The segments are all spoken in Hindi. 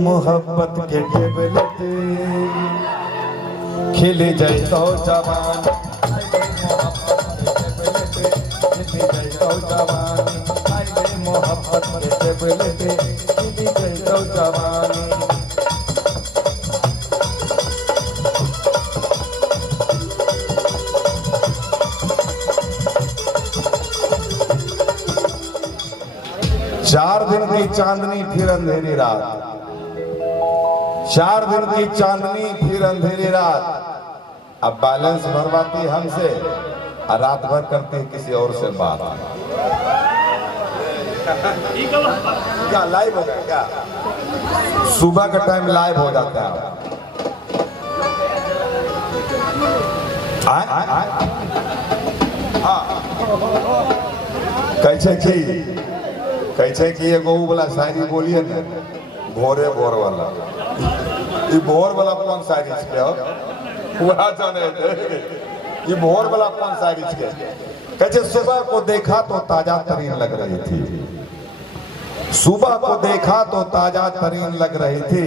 मोहब्बत के टेबलेट खिल जाए तो जवान, खिल जाए तो जवान, मोहब्बत के टेबलेट खिल जाए तो जवान। 4 दिन की चांदनी फिर अंधेरी रात, 4 दिन की चांदनी फिर अंधेरी रात। अब बैलेंस भरवाती हमसे और रात भर करती है किसी और से बात। क्या लाइव हो गया क्या? सुबह का टाइम लाइव हो जाता है। कैसे की एगो वाला शायरी बोलिए ना, भोरे भोर वाला। ये भोर वाला कौन शायरी के हो? वहाँ जाने ये भोर वाला कौन शायरी के? कैसे सुबह को देखा तो ताजा तरीन लग रही थी, सुबह को देखा तो ताजा तरीन लग रही थी,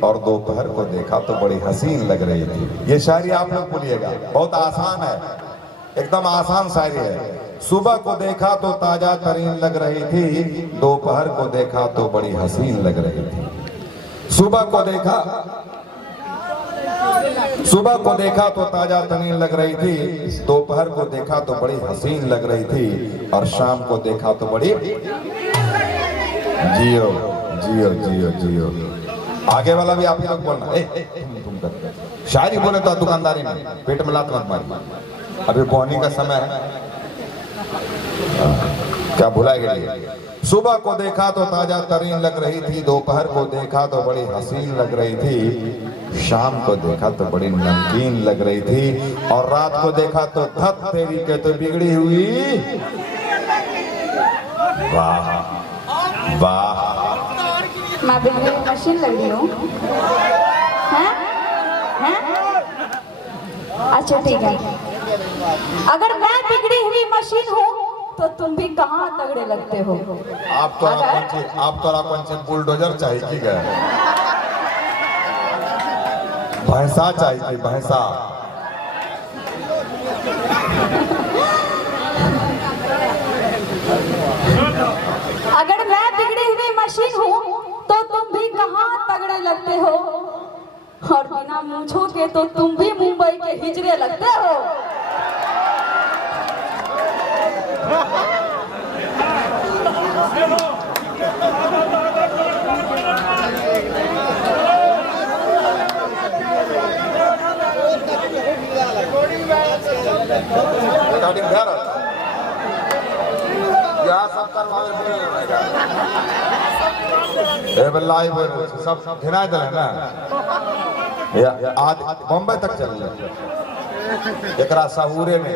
और दोपहर को देखा तो बड़ी हसीन लग रही थी। ये शायरी आप लोग बोलिएगा, बहुत आसान है, एकदम आसान शायरी है। सुबह को देखा तो ताजा तरीन लग रही थी, दोपहर को देखा तो बड़ी हसीन लग रही थी। सुबह को देखा तो ताजा तरीन लग रही थी, दोपहर को देखा तो बड़ी हसीन लग रही थी, और शाम को देखा तो बड़ी जियो जियो जियो जियो। आगे वाला भी आप ही लोग बोलना, तुम कर शायरी बोले तो दुकानदारी में पेट में लात मत मारी। अभी पहुंचने का समय है, क्या भुला गया? सुबह को देखा तो ताजा तरीन लग रही थी, दोपहर को देखा तो बड़ी हसीन लग रही थी, शाम को देखा तो बड़ी नमकीन लग रही थी, और रात को देखा तो धत तेरी के तो बिगड़ी हुई। वाह वाह, मैं बिगड़ी हुई मशीन लग रही हूँ? अच्छा ठीक है, अगर मैं बिगड़ी हुई मशीन हूँ तो तुम भी कहाँ तगड़े लगते हो? आप तो कौन से बुलडोजर चाहिए थी क्या? भैंसा चाहिए थी, भैंसा। अगर मैं बिगड़ी हुई मशीन हूँ तो तुम भी कहाँ तगड़े लगते हो? और बिना मूंछों के तो तुम भी मुंबई के हिजड़े लगते हो। लाइव सब घिनाए दल है ना, आज बम्बई तक चल रहे एक साहूरे में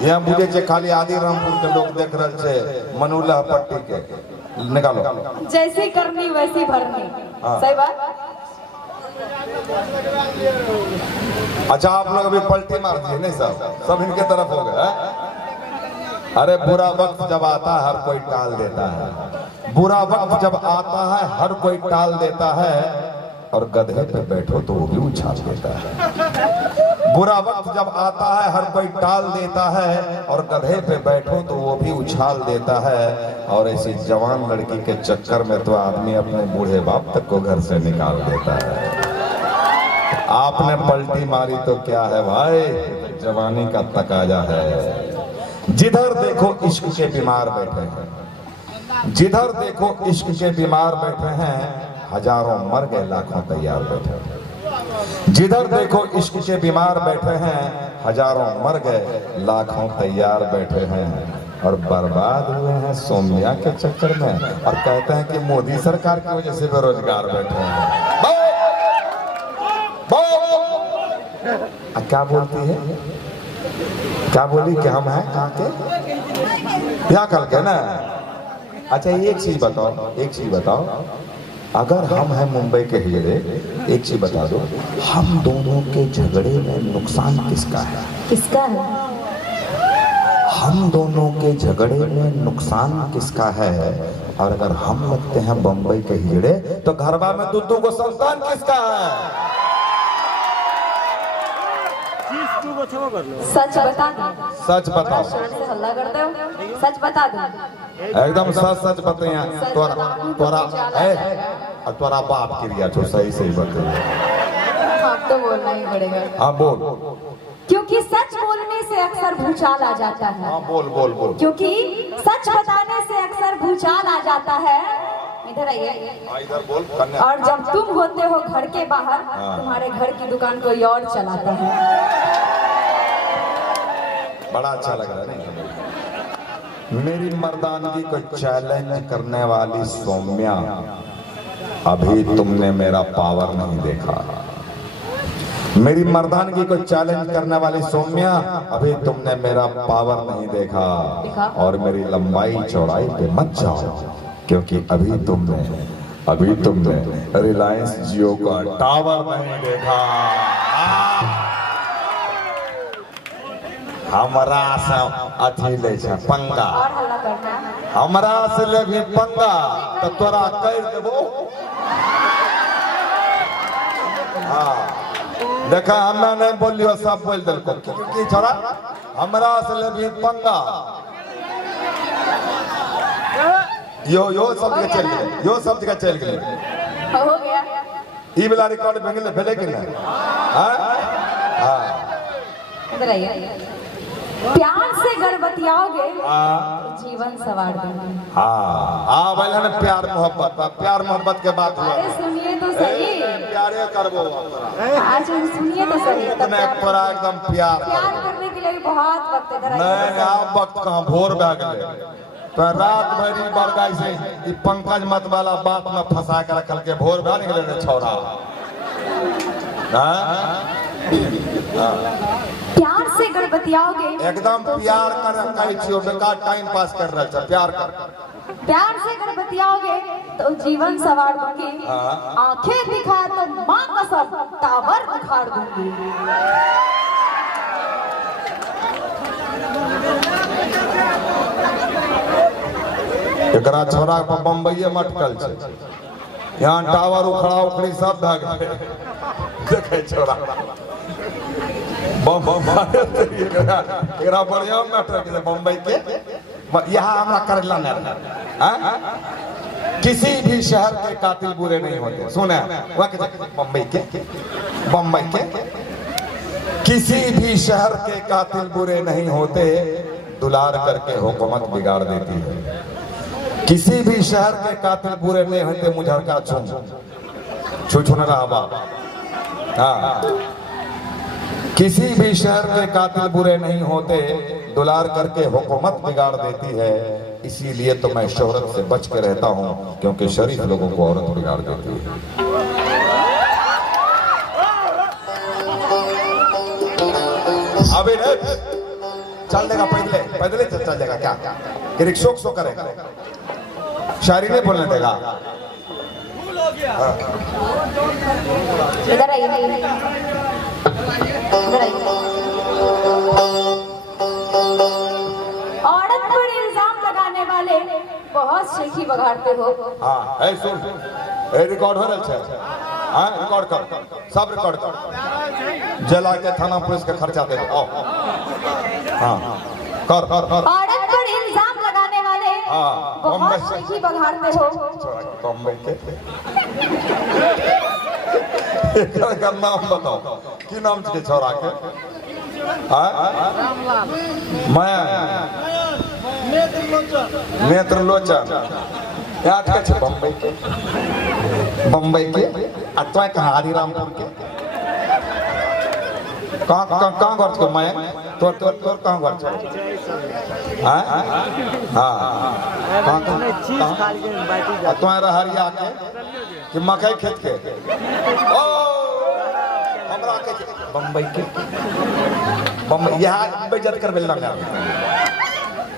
यहाँ बुझे छे खाली आदि रामपुर के लोग देख रहे छे, मनुला पट्टी के निकालो। जैसी करनी वैसी भरनी, सही बात। अच्छा आप लोग अभी पलटी मार दिए नहीं? सब इनके तरफ हो गए। अरे बुरा वक्त जब आता है हर कोई टाल देता है, बुरा वक्त जब आता है हर कोई टाल देता है, और गधे पे बैठो तो वो भी उछाल देता है। बुरा वक्त जब आता है हर कोई टाल देता है, और गधे पे बैठो तो वो भी उछाल देता है, और ऐसी जवान लड़की के चक्कर में तो आदमी अपने बूढ़े बाप तक को घर से निकाल देता है। आपने पलटी मारी तो क्या है भाई, जवानी का तकाजा है। जिधर देखो इश्क के बीमार बैठे हैं, जिधर देखो इश्क के बीमार बैठे हैं, हजारों मर गए लाखों तैयार बैठे हैं। जिधर देखो इश्क के बीमार बैठे हैं, हजारों मर गए लाखों तैयार बैठे हैं, और बर्बाद हुए हैं सोमिया के चक्कर में, और कहते हैं कि मोदी सरकार की वजह से बेरोजगार बैठे हैं। क्या बोलती है, क्या बोली कि हम हैं कहाँ के? यहाँ कल के ना। अच्छा एक चीज बताओ, अगर हम हैं मुंबई के हिजड़े, एक चीज बता दो, हम दोनों के झगड़े में नुकसान किसका है? किसका है? हम दोनों के झगड़े में नुकसान किसका है? और अगर हम लगते हैं बम्बई के हीरे तो घरवा में दूधू को संतान किसका है? सच बता दो। सच बताओ। शर्ट से हल्ला करते हो, सच बता दो। एकदम सच सच बताइए। तोरा बाप की रिया तो सही सही बताइए। अब तो बोलना ही पड़ेगा। हाँ बोल। क्योंकि सच बोलने से अक्सर भूचाल आ जाता है। हाँ बोल बोल बोल। क्योंकि सच बताने से अक्सर भूचाल आ जाता है। इधर आइए। इधर बोल। और जब तुम होते हो घर के बाहर, तुम्हारे घर की दुकान कोई और चलाता है। बड़ा अच्छा लग रहा है नहीं? मेरी मर्दानगी को चैलेंज करने वाली सौम्या, अभी तुमने मेरा पावर नहीं देखा। मेरी मर्दानगी को चैलेंज करने वाली सौम्या, अभी तुमने मेरा पावर नहीं देखा। और मेरी लंबाई चौड़ाई पे मत जाओ, क्योंकि अभी तुमने रिलायंस जियो का टावर नहीं देखा। हमरा से अथी ले पंगा, और हल्ला करना। हमरा से ले भी पंगा तो तोरा कर देबो। हाँ देखा, हमें नहीं बोलियो, सब बोल दिलको कि छोरा हमरा से ले भी पंगा। यो सब जगह चल गए, यो सब जगह चल गए। हो गया। ई वाला रिकॉर्ड भेले कि नहीं? हाँ इधर आइए। प्यार से गड़बतियाओगे जीवन सवार दूंगी। हाँ वाला ने प्यार मोहब्बत के बात हुआ। अरे सुनिए तो सही। प्यारे करबो आज सुनिए तो सही। तोरा एकदम प्यार करने के लिए भी बहुत वक्त है। नहीं आप वक्त कहाँ, भोर बह गए तो रात भरी बरगाई से ई पंकज मत वाला बात में फंसा के रखल के भोर बह निकले रे छौरा। प्यार से गड़बतियाओगे एकदम प्यार कर कही छियो, बेकार टाइम पास कर रहा है। प्यार से गड़बतियाओगे तो जीवन सवार दूंगी। आंखें दिखा तो माँ कसम टावर उखाड़ दूंगी। एकरा छोरा पर बम्बई मटकल छे, यहाँ टावर उखड़ा उखड़ी सब भाग गए। देखे छोरा एकरा बढ़िया मैटर के बम्बई के यहाँ हमरा करेला नहीं। किसी भी शहर के कातिल बुरे नहीं होते। सुने बम्बई के किसी भी शहर के कातिल बुरे नहीं होते, दुलार करके हुकूमत बिगाड़ देती है। किसी भी शहर के कातिल बुरे नहीं होते, मुझरका छू न रहा बाप। हाँ किसी भी शहर के कातिल बुरे नहीं होते, दुलार करके हुकूमत बिगाड़ देती है। इसीलिए तो मैं शोहरत से बच के रहता हूँ, क्योंकि शरीफ लोगों को औरत बिगाड़ देती है। अभी चल देगा, पैदल चल देगा क्या कि रिक्शो सो करेगा? शायरी नहीं बोलने देगा। इधर आइए। औरत पर इल्जाम लगाने वाले बहुत शेखी बगाड़ते हो। हाँ सुन, रिकॉर्ड हो रहा है। हाँ रिकॉर्ड कर, सब रिकॉर्ड कर। जला के थाना पुलिस के खर्चा दे। हाँ कर। औरत पर इल्जाम लगाने वाले बहुत शेखी बगाड़ते हो। बम्बई के का नाम बताओ, की नाम के छोरा के? मैं नेत्र लोचन याद के बम्बई के तो कहाँ हरिरामपुर के कहाँ घर को? मैं तोर कहाँ घर? तुम्हारा हरिया के कि मकई खेत के? ओ हमरा के बम्बई के यहाँ बेइज्जत कर बेलना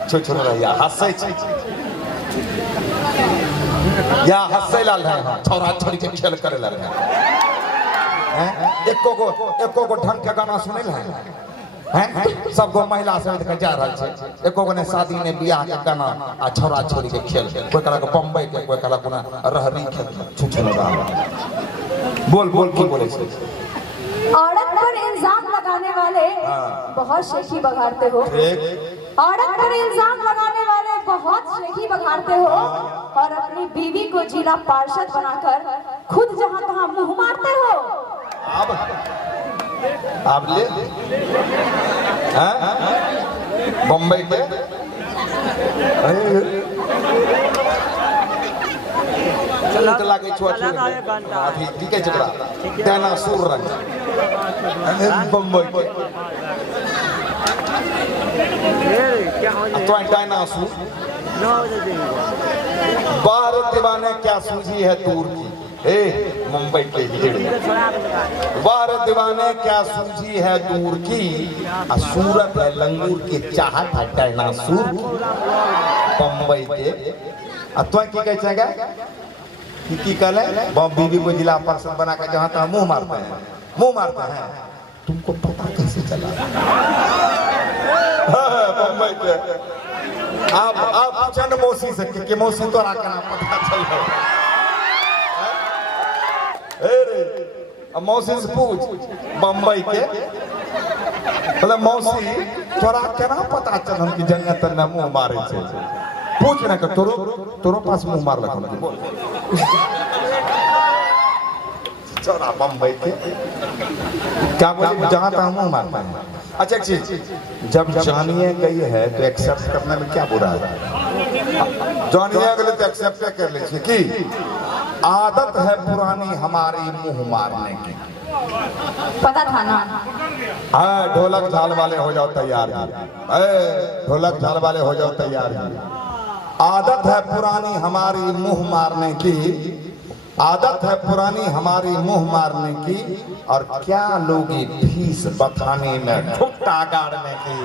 छोड़ रहिया हंसै छी या हंसै लाल है। छोरा छोरी के खेल करे लग एको गो ढंग के गाना सुने है। हैं सबको महिला समेत के जा रहल छै। एको गो ने शादी ने बियाह के गाना आ छोरा छोरी के खेल, कोई कहला के बम्बई के, कोई कहला कोना रहरी खेल छुछे लगा। बोल बोल की बोले छै? औरत पर इल्जाम लगाने वाले बहुत शेखी बघाड़ते हो। औरत पर इल्जाम लगाने वाले बहुत शेखी बघाड़ते हो और अपनी बीवी को जिला पार्षद बनाकर खुद जहां तहां मुंह मारते हो। आप ले बम्बई के चला के छोटी ठीक है चकरा डायनासोर रंग बम्बई के तो डायनासोर बाहर दीवाने क्या सूझी है दूर की, मुंबई के बार दीवाने क्या सूझी है दूर की, सूरत है लंगूर की चाहत है डायनासोर बम्बई के। तो की कह चाहेगा की कहले बीवी को जिला पार्षद बना कर जहाँ तहाँ मुंह मारते हैं। तुमको पता कैसे चला? बम्बई के आप चंद मौसी से कि मौसी तो पता चल मौसी से पूछ बम्बई के बोले मौसी तोरा केना पता चल हम की जंगत न मुंह मारे छे? पूछ ना के तोरो पास मुंह मार लखन चोरा बम्बई के क्या बोले जहां तहां मुंह मारता है। अच्छा एक चीज जब जानिए गई है तो एक्सेप्ट करने में क्या बुरा है? जानिए गई तो एक्सेप्ट कर लीजिए कि आदत है पुरानी हमारी मुंह मारने की। पता था ना? ढोलक झाल वाले हो जाओ तैयार, ढोलक झाल वाले हो जाओ तैयार। आदत है पुरानी हमारी मुंह मारने की, आदत है पुरानी हमारी मुंह मारने की, और क्या लोगी फीस बथाने में भुट्टा गाड़ने की।